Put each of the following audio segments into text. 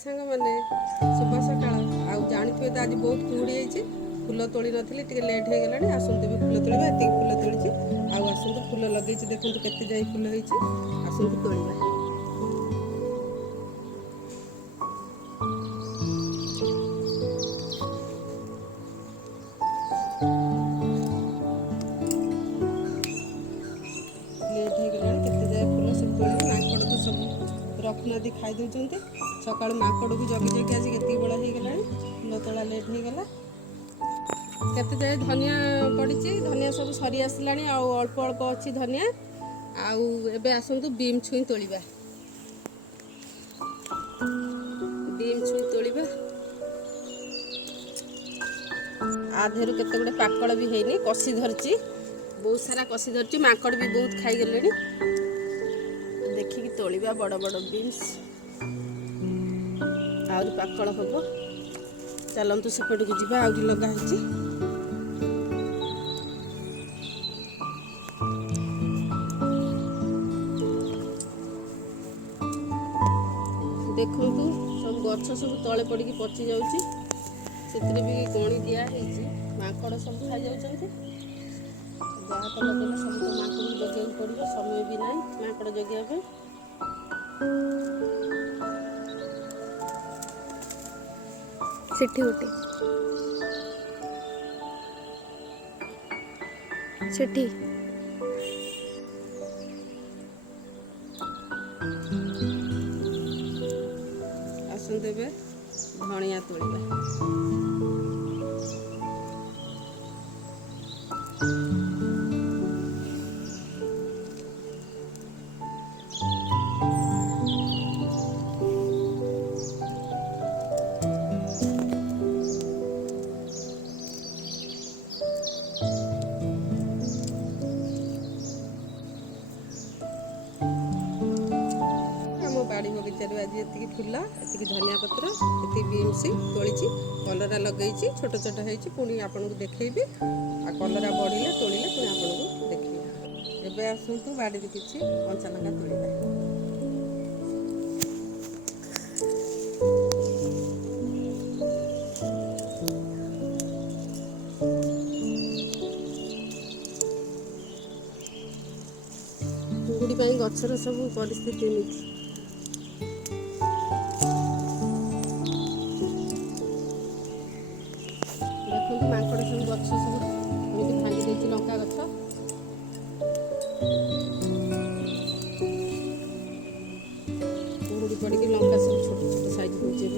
सांग मैंने शुभ सकाळ आउ जानिथिबे तो आज बहुत कुहुड़ी होइछि फूल तोड़ी नथिली टिके लेट हो गलानी आसंतु भी फूल तोड़िबा एति फूल तोड़िछि आउ आसंतु फूल लगेछि देखंतु केते जाई फूल होइछि आसंतु तोड़िबा लेट हो गलानी केते जाई फूल सब तोड़िबा माकड़ तो सब रखुनादी खाई दउचंती सकाळ माकड़ भी जगी जगी आज केते बड़ा हो गलानी फूल तोड़ा लेट हो गला केते जाए धनिया पड़ी धनिया सब सरी आसलानी आउ अल्प अल्प अच्छी धनिया आउ एबे आसंतु बीम छुई तोड़िबा बीम छुई तोड़िबा आधेरु केते गुडे पाकड़ भी हेनी कसी धरची बहुत सारा कसी धरची माकड़ भी बहुत खाई गलेनी देखि कि तोड़िबा बड़ बड़ बीन्स आउरी पाकड़ हबो चलंतु सेपट को जिबा आउरी लगा हेची देखंतु सब गछ सब तले पड़ी पची जाउची सेतरे भी कोणी दिया हेची माकड़ सब खाई जाउचंती जहाँ तो लगेला सब तो माकड़ जगे पड़ो समय भी ना माकड़ जगिया पे सेठी गोटे सेठी आसन देबे धनिया तोड़िबा बाड़ी बगीचार आज ये फुल ये धनिया पत्र ये बीन्स तोड़ी कलरा लगे छोट छोट हो पुणी आपन को देखी आ कलरा बढ़िले तोड़िले पुणी आपन को देखी एबे आसतु बाड़ी किसी कंचा लंका तोड़िबा कुहुड़ी गचर सब परिस्थिति एमती देखो माकड़ सब गछ सब एमती भांगी देती लंका गछ कुहुड़ी पड़ी लंका सब छोट छोट साइज होचे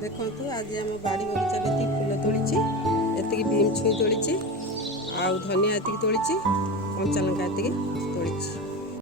देखो आज आम बाड़ी बगीचा ये फूल तोड़ी ये बीम छुई तोड़ी आउ धनिया ये तोड़ी कंचा लंका ये तोड़ी